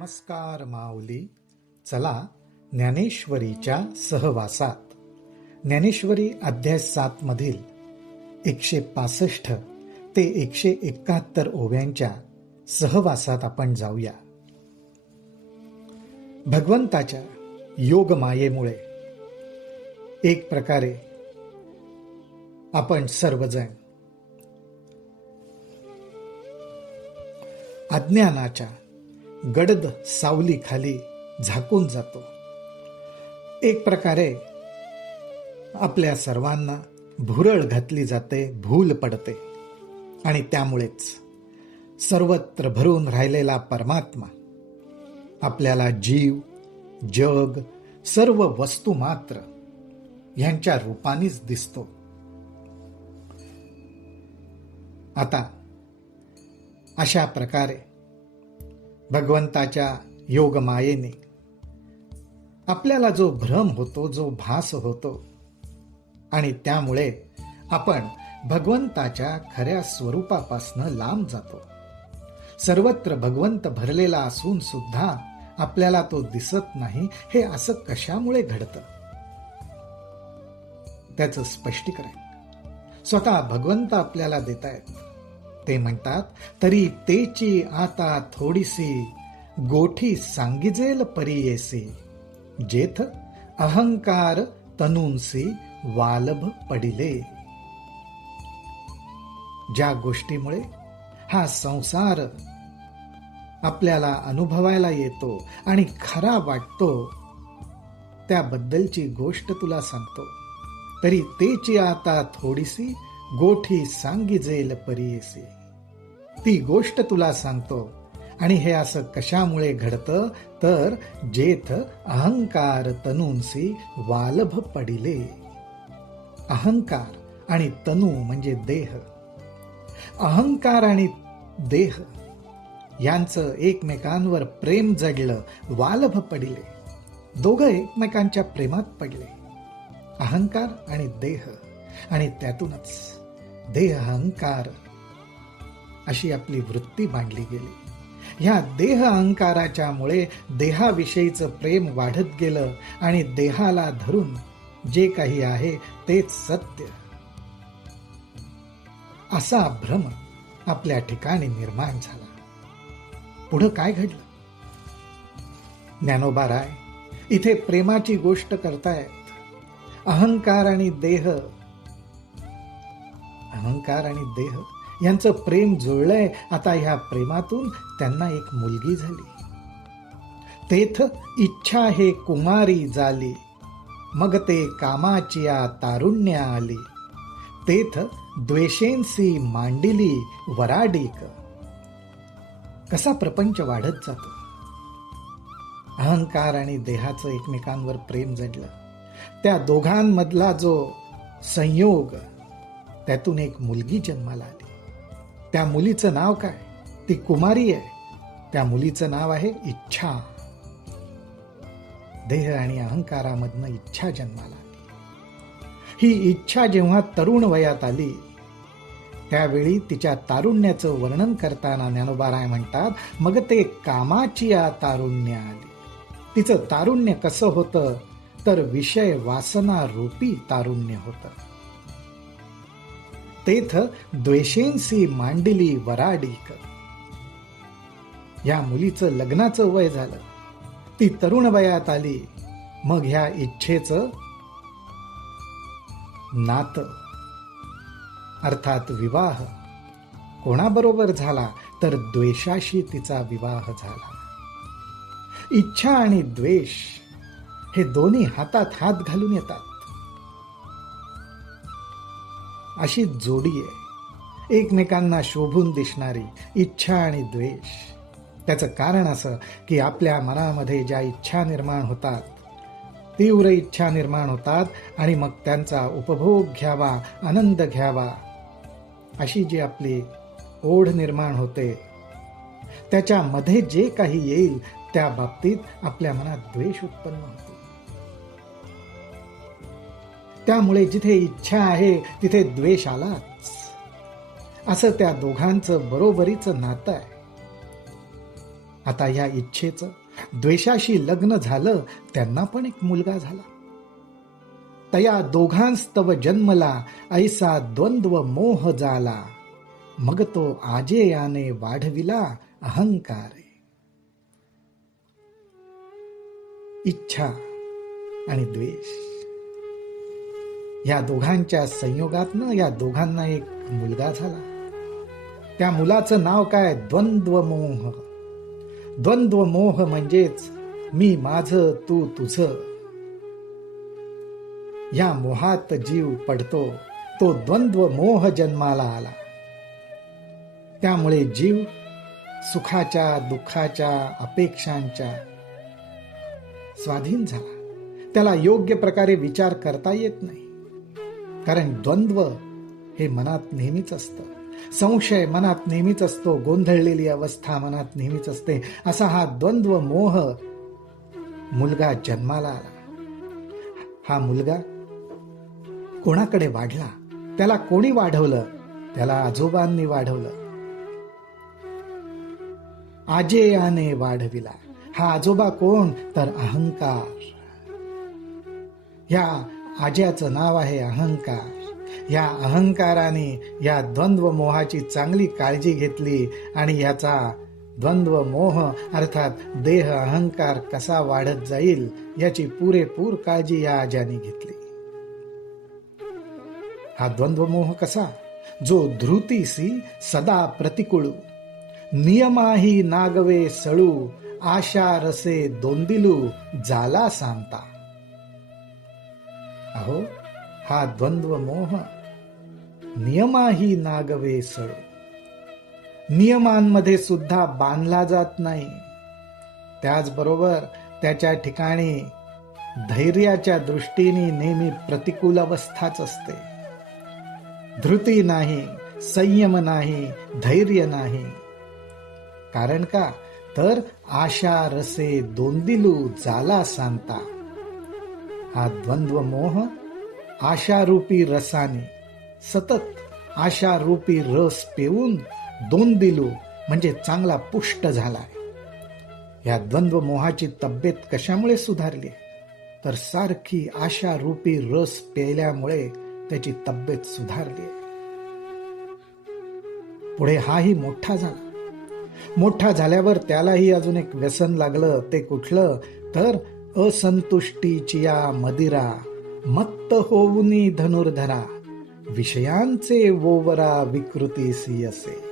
नमस्कार माऊली. चला ज्ञानेश्वरीच्या सहवासात ज्ञानेश्वरी अध्याय 7 मधील 165 ते 171 ओव्यांच्या सहवासात आपण जाऊया. भगवंताच्या योग मायेमुळे एक प्रकारे आपण सर्वजण अज्ञानाच्या गडद सावलीखाली झाकून जातो. एक प्रकारे आपल्या सर्वांना भुरळ घातली जाते, भूल पडते आणि त्यामुळेच सर्वत्र भरून राहिलेला परमात्मा आपल्याला जीव, जग, सर्व वस्तू मात्र ह्यांच्या रूपानेच दिसतो. आता अशा प्रकारे भगवंताच्या योग मायेने आपल्याला जो भ्रम होतो, जो भास होतो आणि त्यामुळे आपण भगवंताच्या खऱ्या स्वरूपापासून लांब जातो. सर्वत्र भगवंत भरलेला असून सुद्धा आपल्याला तो दिसत नाही. हे असं कशामुळे घडतं? त्याचं स्पष्टीकरण स्वतः भगवंत आपल्याला देतायत. ते म्हणतात, तरी तेची आता थोडीसी गोठी सांगिजेल परियेसी, जेथ अहंकार तनूंसी वालभ पडिले. ज्या गोष्टीमुळे हा संसार आपल्याला अनुभवायला येतो आणि खरा वाटतो, त्याबद्दलची गोष्ट तुला सांगतो. तरी तेची आता थोडीसी गोठी सांगिजेल परियेसी. ती गोष्ट तुला सांगतो. आणि हे असं कशामुळे घडतं? तर जेथ अहंकार तनूंसी वालभ पडिले. अहंकार आणि तनू म्हणजे देह. अहंकार आणि देह यांचं एकमेकांवर प्रेम जडलं, वालभ पडिले. दोघं एकमेकांच्या प्रेमात पडले, अहंकार आणि देह. आणि त्यातूनच देह अहंकार अशी आपली वृत्ती बांधली गेली. ह्या देह अहंकाराच्या मुळे देहाविषयीचं प्रेम वाढत गेलं आणि देहाला धरून जे काही आहे तेच सत्य, असा भ्रम आपल्या ठिकाणी निर्माण झाला. पुढं काय घडलं? ज्ञानोबा राय इथे प्रेमाची गोष्ट करतायत. अहंकार आणि देह यांचं प्रेम जुळलंय. आता ह्या प्रेमातून त्यांना एक मुलगी झाली. तेथ इच्छा हे कुमारी झाली, मग ते कामाचिया तारुण्य आली. तेथ द्वेषेंसी मांडिली वराडीक. कसा प्रपंच वाढत जातो. अहंकार आणि देहाचं एकमेकांवर प्रेम जडलं. त्या दोघांमधला जो संयोग, त्यातून एक मुलगी जन्माला आली. त्या मुलीचं नाव काय? ती कुमारी आहे. त्या मुलीचं नाव आहे इच्छा. देह आणि अहंकारामधनं इच्छा जन्माला आली. ही इच्छा जेव्हा तरुण वयात आली, त्यावेळी तिच्या तारुण्याचं वर्णन करताना ज्ञानोबा राय म्हणतात, मग ते कामाची तारुण्य आली. तिचं तारुण्य कसं होतं? तर विषय वासना रूपी तारुण्य होतं. तेथ द्वेषेंसी मांडिली वराडीक. या मुलीचं लग्नाचं वय झालं, ती तरुण वयात आली. मग ह्या इच्छेचं नातं अर्थात विवाह कोणाबरोबर झाला? तर द्वेषाशी तिचा विवाह झाला. इच्छा आणि द्वेष हे दोन्ही हातात हात घालून येतात. अशी जोडी आहे, एकमेकांना शोभून दिसणारी इच्छा आणि द्वेष. त्याचं कारण असं की आपल्या मनामध्ये ज्या इच्छा निर्माण होतात, तीव्र इच्छा निर्माण होतात आणि मग त्यांचा उपभोग घ्यावा, आनंद घ्यावा अशी जी आपली ओढ निर्माण होते, त्याच्यामध्ये जे काही येईल त्या बाबतीत आपल्या मनात द्वेष उत्पन्न होतो. त्यामुळे जिथे इच्छा आहे तिथे द्वेष आलाच. असं त्या दोघांचं बरोबरीचं नातं आहे. आता या इच्छेचं द्वेषाशी लग्न झालं, त्यांना पण एक मुलगा झाला. तया दोघांस्तव जन्मला, ऐसा द्वंद्व मोह झाला. मग तो आजेयाने वाढविला अहंकार. इच्छा आणि द्वेष या दोघांच्या संयोगातनं या दोघांना एक मुलगा झाला. त्या मुलाचं नाव काय? द्वंद्व मोह. द्वंद्व मोह म्हणजेच मी माझं, तू तुझं. या मोहात जीव पडतो, तो द्वंद्व मोह जन्माला आला. त्यामुळे जीव सुखाच्या, दुःखाच्या, अपेक्षांच्या स्वाधीन झाला. त्याला योग्य प्रकारे विचार करता येत नाही. कारण द्वंद्व हे मनात नेहमीच असतं. संशय मनात नेहमीच असतो. गोंधळलेली अवस्था मनात नेहमीच असते. असा हा द्वंद्व मोह मुलगा जन्माला आला. हा मुलगा कोणाकडे वाढला? त्याला कोणी वाढवलं? त्याला आजोबांनी वाढवलं. आजेयाने वाढविला. हा आजोबा कोण? तर अहंकार. या आज्याचं नाव आहे अहंकार. या अहंकाराने या द्वंद्व मोहाची चांगली काळजी घेतली आणि याचा द्वंद्व मोह अर्थात देह अहंकार कसा वाढत जाईल याची पुरेपूर काळजी या आज्याने घेतली. हा द्वंद्व मोह कसा? जो धृतीसी सदा प्रतिकूळू, नियमाही नागवे सळू, आशा रसे दोंदिलू, जाला सांगता. अहो, हा द्वंद्व मोह नियमाही नागवे सळू. नियमांमध्ये सुद्धा बांधला जात नाही. त्याचबरोबर त्याच्या ठिकाणी धैर्याच्या दृष्टीने नेहमी प्रतिकूल अवस्थाच असते. धृती नाही, संयम नाही, धैर्य नाही. कारण का? तर आशा रसे दोंदिलू, जाला सांगता. हा द्वंद्व मोह आशारूपी रसाने सतत आशारूपी रस पिऊन दोंदिलू म्हणजे चांगला पुष्ट झालाय. या द्वंद्व मोहाची तब्येत कशामुळे सुधारली? तर सारखी आशारूपी रस प्यायल्यामुळे त्याची तब्येत सुधारली. पुढे हाही मोठा झाला. मोठा झाल्यावर त्यालाही अजून एक व्यसन लागलं. ते कुठलं? तर असंतुष्टीची या मदिरा, मत्त होऊनी धनुर्धरा, विषयांचे वोवरा विकृतीसी असे.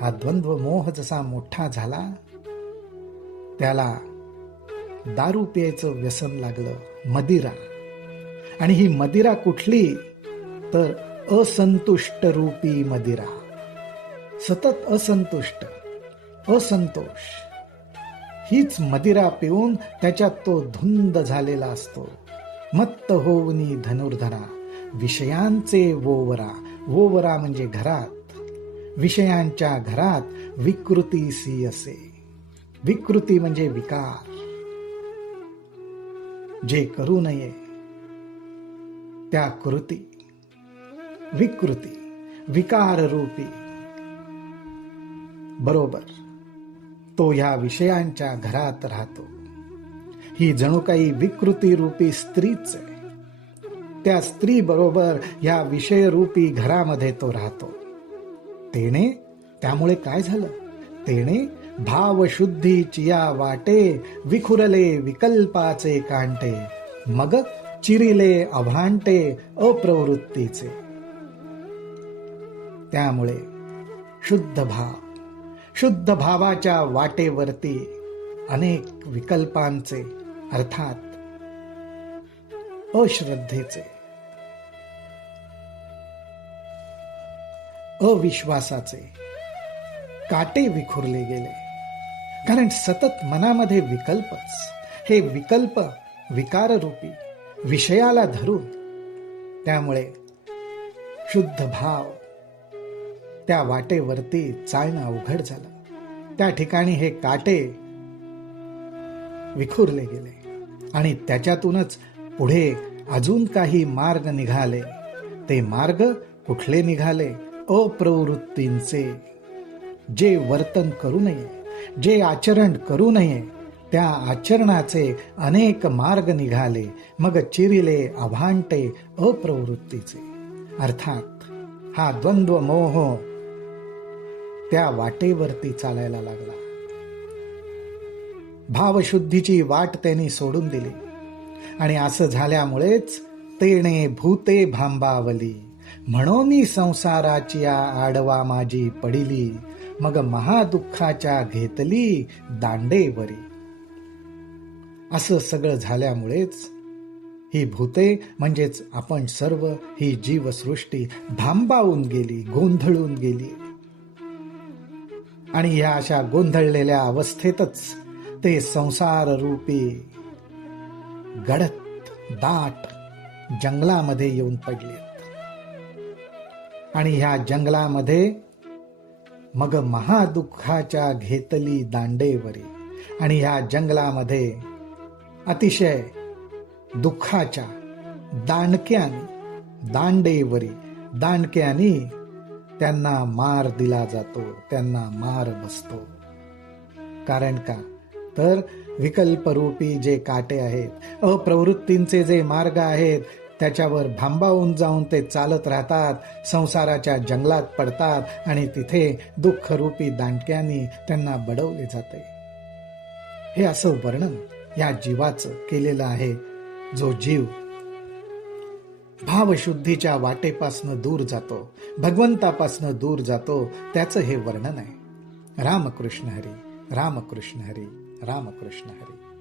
हा द्वंद्व मोह जसा मोठा झाला, त्याला दारू प्यायचं व्यसन लागलं, मदिरा. आणि ही मदिरा कुठली? तर असंतुष्ट रूपी मदिरा. सतत असंतुष्ट, असंतोष हीच मदिरा पिऊन त्याच्यात तो धुंद झालेला असतो. मत्त होऊनी धनुर्धरा, विषयांचे वोवरा. वोवरा म्हणजे घरात, विषयांच्या घरात विकृतीसी असे. विकृती म्हणजे विकार. जे करू नये त्या कृती, विकृती, विकार रूपी. बरोबर तो ह्या विषयांच्या घरात राहतो. ही जणू काही विकृती रूपी स्त्रीच आहे. त्या स्त्री बरोबर या विषयरूपी घरामध्ये तो राहतो. त्यामुळे काय झालं? तेने भावशुद्धीची या वाटे, विखुरले विकल्पाचे कांटे, मग चिरिले अभांटे अप्रवृत्तीचे. त्यामुळे शुद्ध भाव, शुद्ध भावाच्या वाटेवरती अनेक विकल्पांचे अर्थात अश्रद्धेचे, अविश्वासाचे काटे विखुरले गेले. कारण सतत मनामध्ये विकल्पच. हे विकल्प विकाररूपी विषयाला धरून. त्यामुळे शुद्ध भाव त्या वाटेवरती चालणं अवघड झालं. त्या ठिकाणी हे काटे विखुरले गेले आणि त्याच्यातूनच पुढे अजून काही मार्ग निघाले. ते मार्ग कुठले निघाले? अप्रवृत्तींचे. जे वर्तन करू नये, जे आचरण करू नये त्या आचरणाचे अनेक मार्ग निघाले, मग चिरिले अभांटे अप्रवृत्तीचे. अर्थात हा द्वंद्व मोह त्या वाटेवरती चालायला लागला. भावशुद्धीची वाट त्यांनी सोडून दिली आणि असं झाल्यामुळेच तेणे भूते भांबावली, म्हणून संसाराची आडवा माझी पडिली, मग महादुःखाच्या घेतली दांडेवरी. असं सगळं झाल्यामुळेच ही भूते म्हणजेच आपण सर्व, ही जीवसृष्टी भांबावून गेली, गोंधळून गेली. आणि ह्या अशा गोंधळलेल्या अवस्थेतच ते संसार रूपी गडद दाट जंगलामध्ये येऊन पडले. आणि ह्या जंगलामध्ये मग महादुःखाच्या घेतली दांडेवरी. आणि ह्या जंगलामध्ये अतिशय दुःखाच्या दांडक्याने दांडेवरी, दांडक्याने त्यांना मार दिला जातो, त्यांना मार बसतो. कारण का तर विकल्परूपी जे काटे आहेत, अप्रवृत्तींचे जे मार्ग आहेत, त्याच्यावर भांबावून जाऊन ते चालत राहतात, संसाराच्या जंगलात पडतात आणि तिथे दुःखरूपी दांडक्यांनी त्यांना बडवले जाते. हे असं वर्णन या जीवाचं केलेलं आहे. जो जीव भावशुद्धीच्या वाटेपासनं दूर जातो, भगवंतापासनं दूर जातो, त्याचं हे वर्णन आहे. रामकृष्ण हरी, रामकृष्ण हरी, रामकृष्ण हरी.